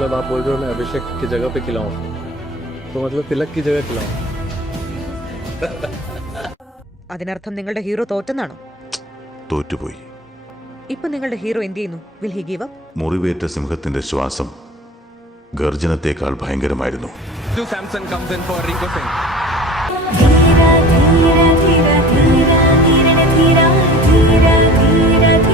मतलब आप बोल रहे हो मैं अभिषेक की जगह पे खिलाऊं, तो मतलब तिलक की जगह खिलाऊं. അതിനർത്ഥം നിങ്ങളുടെ ഹീറോ തോറ്റെന്നാണോ? തോറ്റുപോയി. ഇപ്പൊ നിങ്ങളുടെ ഹീറോ എന്ത് ചെയ്യുന്നു? Will he give up? മുറിവേറ്റ സിംഹത്തിന്റെ ശ്വാസം ഗർജനത്തേക്കാൾ ഭയങ്കരമായിരുന്നു. Samson comes in for Rico Singh. ധീര ധീര ധീര ധീര ധീര ധീര ധീര ധീര